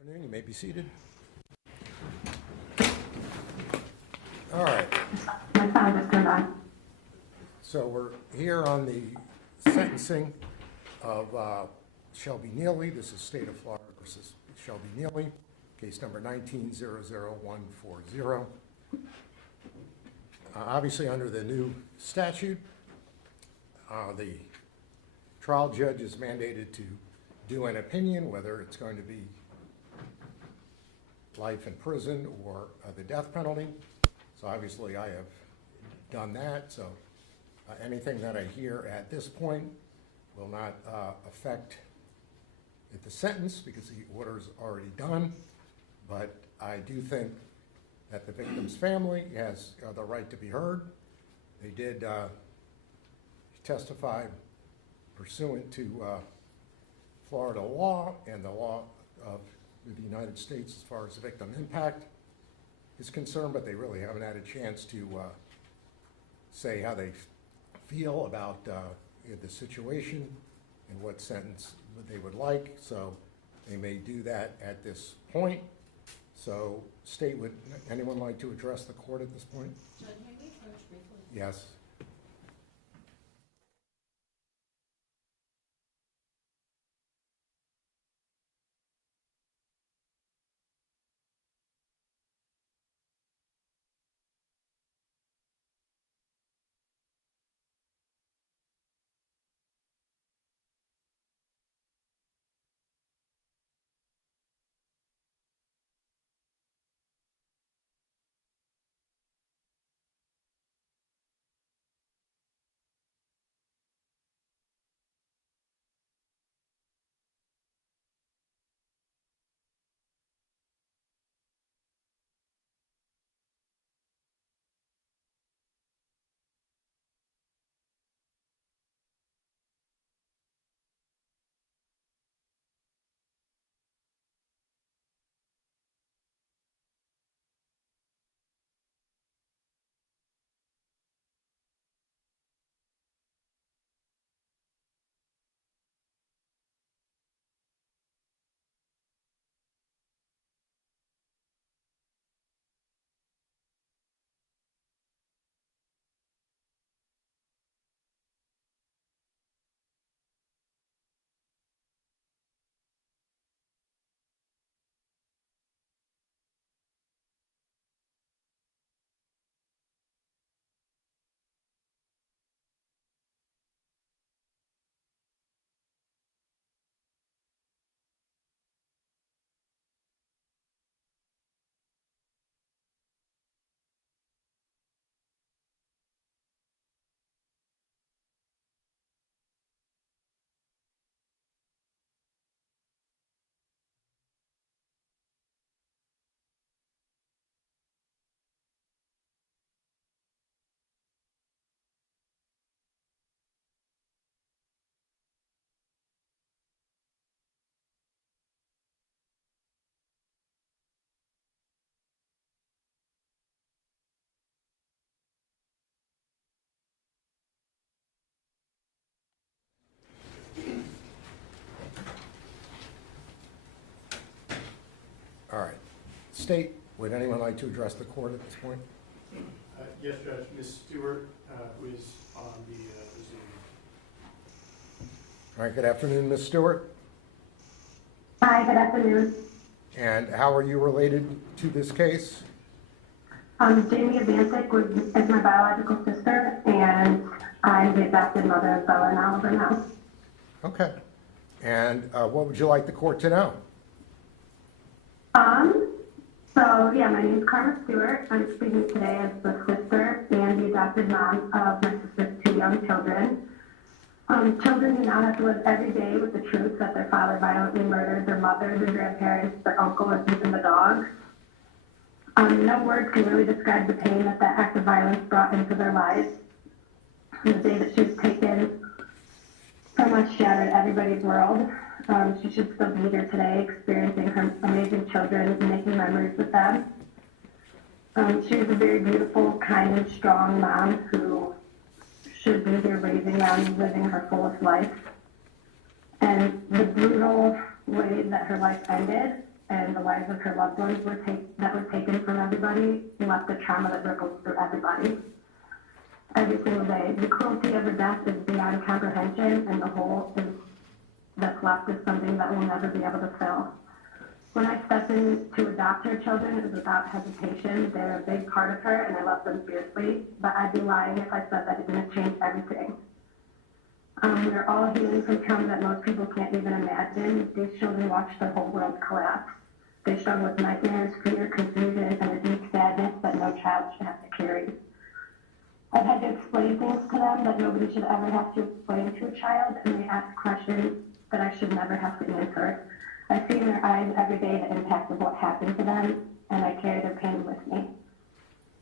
Afternoon, you may be seated. All right. My sound just turned on. So we're here on the sentencing of Shelby Nealy. This is State of Florida versus Shelby Nealy, case number 19-00140. Obviously, under the new statute, the trial judge is mandated to do an opinion, whether it's going to be life in prison or the death penalty. So obviously I have done that. So anything that I hear at this point will not affect the sentence because the order's already done. But I do think that the victim's family has the right to be heard. They did testify pursuant to Florida law and the law of the United States as far as victim impact is concerned, but they really haven't had a chance to say how they feel about the situation and what sentence they would like. So they may do that at this point. So, State, would anyone like to address the court at this point? Judge, may we approach briefly? Yes. All right. State, would anyone like to address the court at this point? Yes, Judge. Ms. Stewart, who is on the Zoom. All right, good afternoon, Ms. Stewart. Hi, good afternoon. And how are you related to this case? Jamie Ivancic is my biological sister, and I'm the adopted mother of Bella and Oliver now. Okay. And what would you like the court to know? So yeah, my name is Carmen Stewart. I'm speaking today as the sister and the adopted mom of my sister's two young children. Children who now have to live every day with the truth that their father violently murdered their mother, their grandparents, their uncle, and even the dog. No words can really describe the pain that that act of violence brought into their lives. The day that she was taken from us shattered everybody's world. She should still be here today, experiencing her amazing children and making memories with them. She was a very beautiful, kind, and strong mom who should be here raising them and living her fullest life. And the brutal way that her life ended and the lives of her loved ones that were taken from everybody left a trauma that ripples through everybody. Every single day. The cruelty of her death is beyond comprehension, and the hole that's left is something that we'll never be able to fill. When I stepped in to adopt her children, it was without hesitation. They're a big part of her, and I love them fiercely, but I'd be lying if I said that it didn't change everything. We're all healing from trauma that most people can't even imagine. These children watch their whole world collapse. They struggle with nightmares, fear, confusion, and a deep sadness that no child should have to carry. I've had to explain things to them that nobody should ever have to explain to a child, and they ask questions that I should never have to answer. I see in their eyes every day the impact of what happened to them, and I carry their pain with me.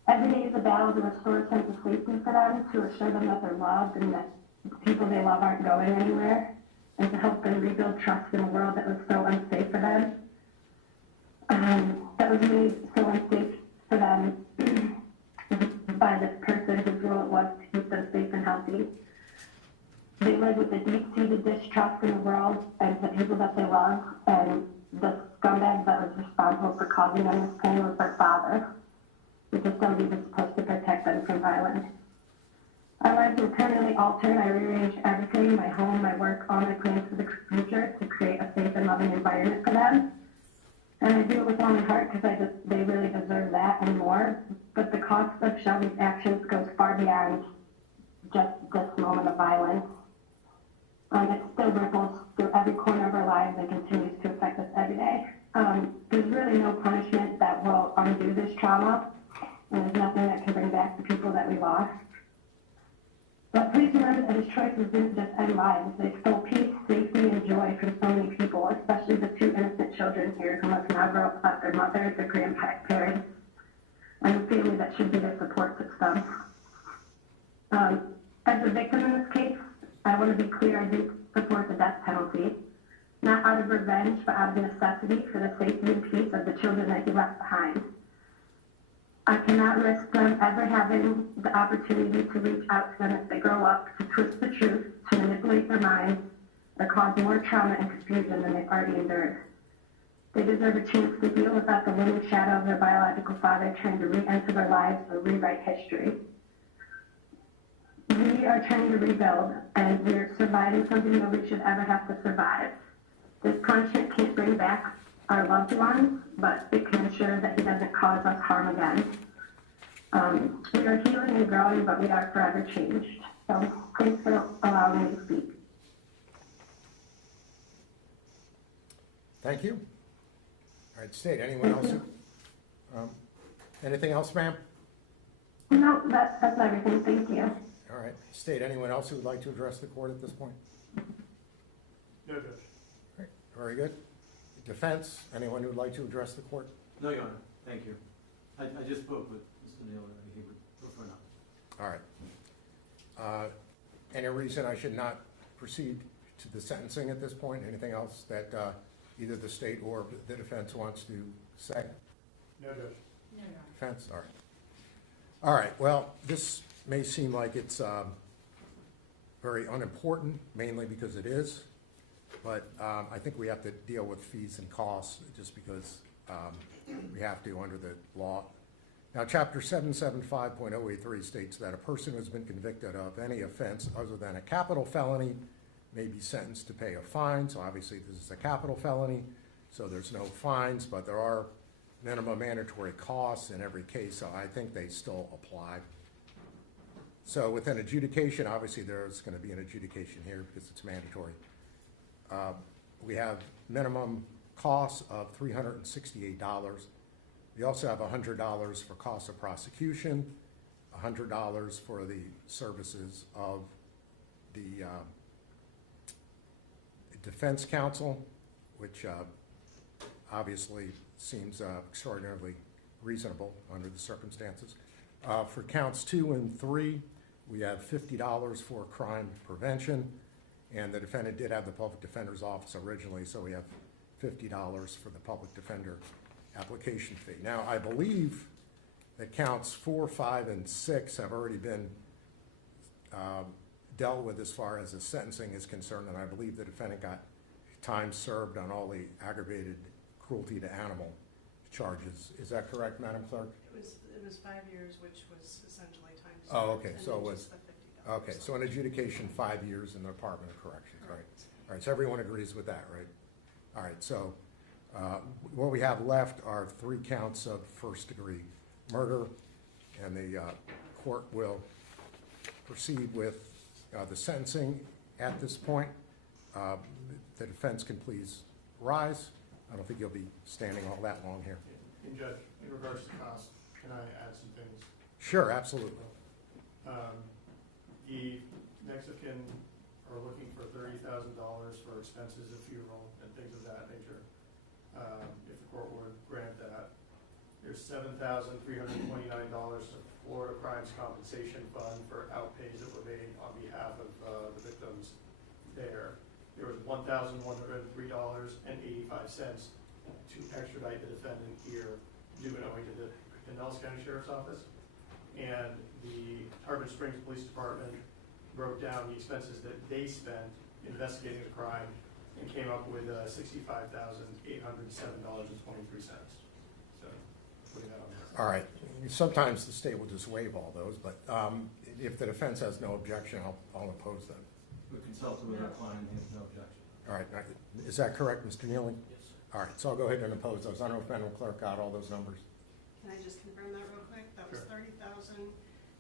Every day is a battle to restore a sense of safety for them, to assure them that they're loved and that the people they love aren't going anywhere, and to help them rebuild trust in a world that was so unsafe for them, that was made so unsafe for them by this person whose role it was to keep them safe and healthy. They live with a deep-seated distrust in the world and the people that they love, and the scumbag that was responsible for causing them this pain was their father, which is somebody who's supposed to protect them from violence. Our lives were permanently altered. I rearranged everything, my home, my work, all my plans for the future to create a safe and loving environment for them. And I do it with all my heart because they really deserve that and more. But the cost of Shelby's actions goes far beyond just this moment of violence. It still ripples through every corner of our lives and continues to affect us every day. There's really no punishment that will undo this trauma, and there's nothing that can bring back the people that we lost. But please remember that his choices didn't just end lives. They stole peace, safety, and joy from so many people, especially the two innocent children here who must now grow up without their mother, their grandparents, and the family that should be their support system. As a victim in this case, I want to be clear, I do support the death penalty, not out of revenge, but out of necessity for the safety and peace of the children that he left behind. I cannot risk them ever having the opportunity to reach out to them as they grow up, to twist the truth, to manipulate their minds, or cause more trauma and confusion than they've already endured. They deserve a chance to heal without the looming shadow of their biological father trying to re-enter their lives or rewrite history. We are trying to rebuild, and we're surviving something nobody should ever have to survive. This punishment can't bring back our loved ones, but it can ensure that he doesn't cause us harm again. We are healing and growing, but we are forever changed. So thanks for allowing me to speak. Thank you. All right, State, anyone else? Anything else, ma'am? No, that's everything. Thank you. All right, State, anyone else who would like to address the court at this point? No, Judge. All right, very good. Defense, anyone who would like to address the court? No, Your Honor, thank you. I just spoke with Mr. Nealy, and he would prefer not. All right. Any reason I should not proceed to the sentencing at this point? Anything else that either the state or the defense wants to say? No, Judge. No, Your Honor. Defense, all right. All right, well, this may seem like it's very unimportant, mainly because it is, but I think we have to deal with fees and costs just because we have to under the law. Now, Chapter 775.083 states that a person who has been convicted of any offense other than a capital felony may be sentenced to pay a fine. So obviously this is a capital felony, so there's no fines, but there are minimum mandatory costs in every case, so I think they still apply. So with an adjudication, obviously there's going to be an adjudication here because it's mandatory. We have minimum costs of $368. We also have $100 for costs of prosecution, $100 for the services of the defense counsel, which obviously seems extraordinarily reasonable under the circumstances. For counts 2 and 3, we have $50 for crime prevention, and the defendant did have the public defender's office originally, so we have $50 for the public defender application fee. Now, I believe that counts 4, 5, and 6 have already been dealt with as far as the sentencing is concerned, and I believe the defendant got time served on all the aggravated cruelty to animal charges. Is that correct, Madam Clerk? It was 5 years, which was essentially time served. Oh, okay, and so then it was- just the $50. Okay, so an adjudication 5 years in the Department of Corrections, right? Correct. All right, so everyone agrees with that, right? All right, so what we have left are 3 counts of first-degree murder, and the court will proceed with the sentencing at this point. The defense can please rise. I don't think you'll be standing all that long here. And Judge, in regards to cost, can I add some things? Sure, absolutely. The next of kin are looking for $30,000 for expenses of funeral and things of that nature. If the court would grant that. There's $7,329 to Florida Crimes Compensation Fund for outpays that were made on behalf of the victims there. There was $1,103.85 to extradite the defendant here, due and owing to the Pinellas County Sheriff's Office. And the Tarpon Springs Police Department broke down the expenses that they spent investigating the crime and came up with $65,807.23. So, putting that on there. All right. Sometimes the state will just waive all those, but if the defense has no objection, I'll oppose them. We consulted with our client, and he has no objection. All right. Is that correct, Mr. Nealy? Yes, sir. All right, so I'll go ahead and oppose those. I don't know if Madam Clerk got all those numbers. Can I just confirm that real quick? That was Sure. $30,000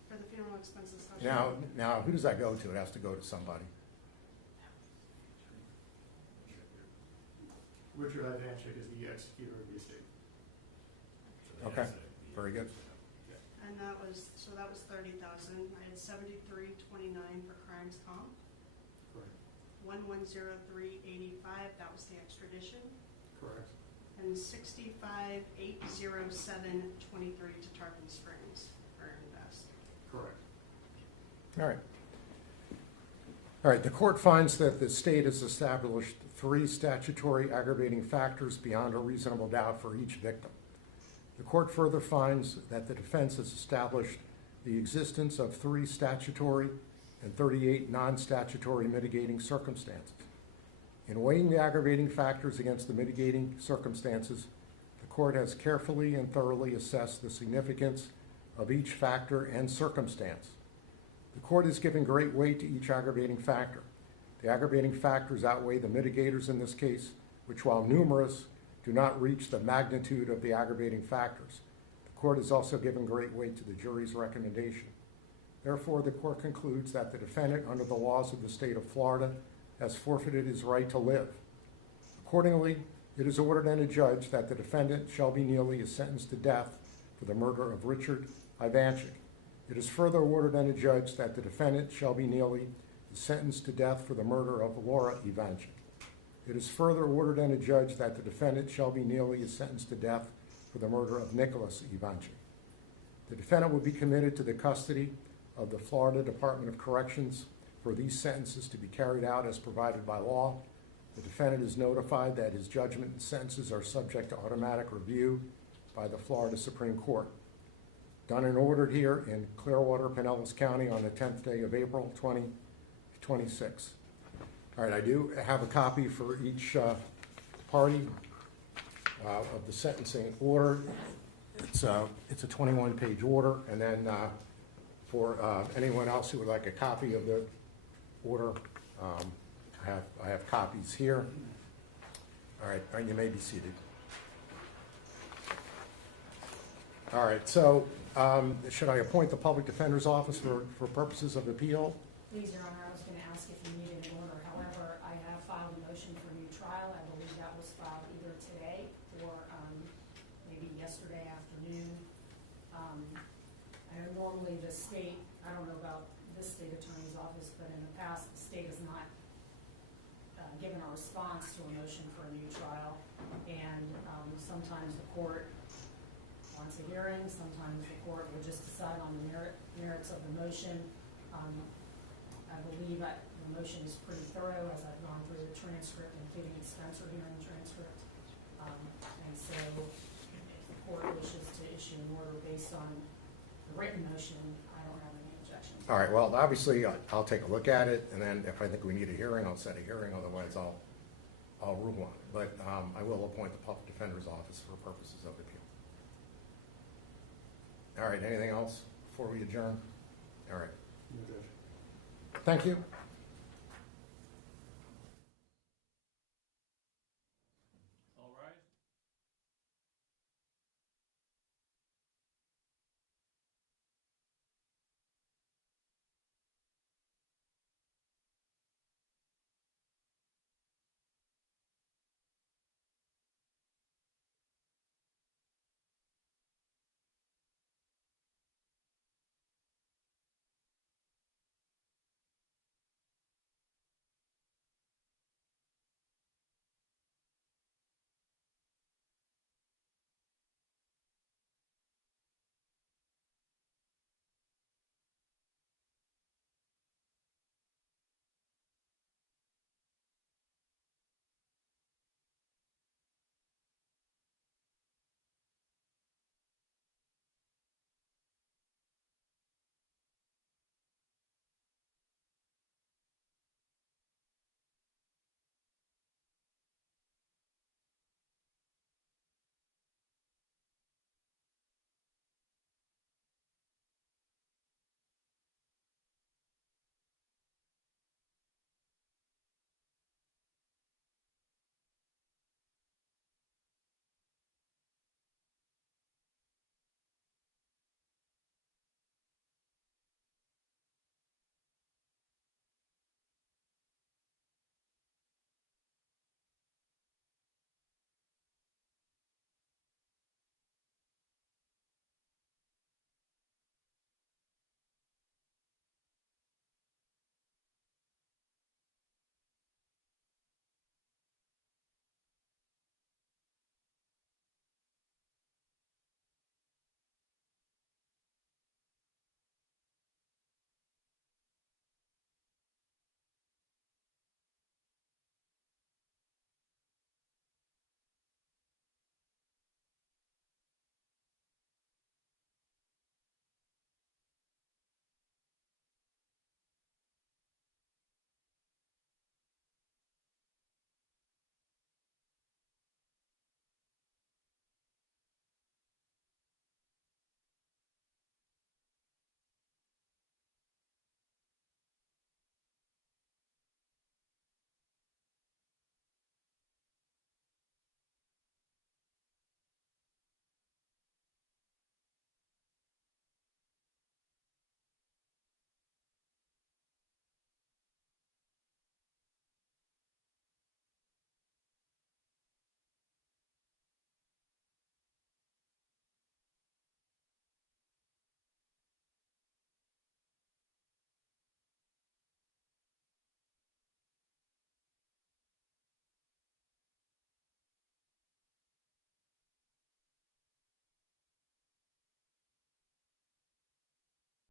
for the funeral expenses. Now, who does that go to? It has to go to somebody. Richard Ivancic is the executor of the estate. Okay, very good. And that was 30,000. I had 7329 for crimes comp. Correct. 110385. That was the extradition. Correct. And 65,807.23 to Tarpon Springs for invest. Correct. All right. All right, the court finds that the state has established 3 statutory aggravating factors beyond a reasonable doubt for each victim. The court further finds that the defense has established the existence of 3 statutory and 38 non-statutory mitigating circumstances. In weighing the aggravating factors against the mitigating circumstances, the court has carefully and thoroughly assessed the significance of each factor and circumstance. The court has given great weight to each aggravating factor. The aggravating factors outweigh the mitigators in this case, which, while numerous, do not reach the magnitude of the aggravating factors. The court has also given great weight to the jury's recommendation. Therefore, the court concludes that the defendant, under the laws of the state of Florida, has forfeited his right to live. Accordingly, it is ordered and adjudged that the defendant, Shelby Nealy, is sentenced to death for the murder of Richard Ivancic. It is further ordered and adjudged that the defendant, Shelby Nealy, is sentenced to death for the murder of Laura Ivancic. It is further ordered and adjudged that the defendant, Shelby Nealy, is sentenced to death for the murder of Nicholas Ivancic. The defendant will be committed to the custody of the Florida Department of Corrections for these sentences to be carried out as provided by law. The defendant is notified that his judgment and sentences are subject to automatic review by the Florida Supreme Court. Done and ordered here in Clearwater, Pinellas County on the 10th day of April 2026. All right, I do have a copy for each party of the sentencing order. It's a 21-page order, and then for anyone else who would like a copy of the order, I have copies here. All right, you may be seated. All right, so should I appoint the public defender's office for purposes of appeal? Please, Your Honor, I was going to ask if you needed an order. However, I have filed a motion for new trial. I believe that was filed either today or maybe yesterday afternoon. I know normally the state, I don't know about this state attorney's office, but in the past, the state has not given a response to a motion for a new trial. And sometimes the court wants a hearing, sometimes the court will just decide on the merits of the motion. I believe that the motion is pretty thorough as I've gone through the transcript, including the Spencer hearing transcript. And so if the court wishes to issue an order based on the written motion, I don't have any objections. All right, well, obviously, I'll take a look at it, and then if I think we need a hearing, I'll set a hearing. Otherwise, I'll I'll rule on it. But I will appoint the public defender's office for purposes of appeal. All right, anything else before we adjourn? All right. No, Judge. Thank you.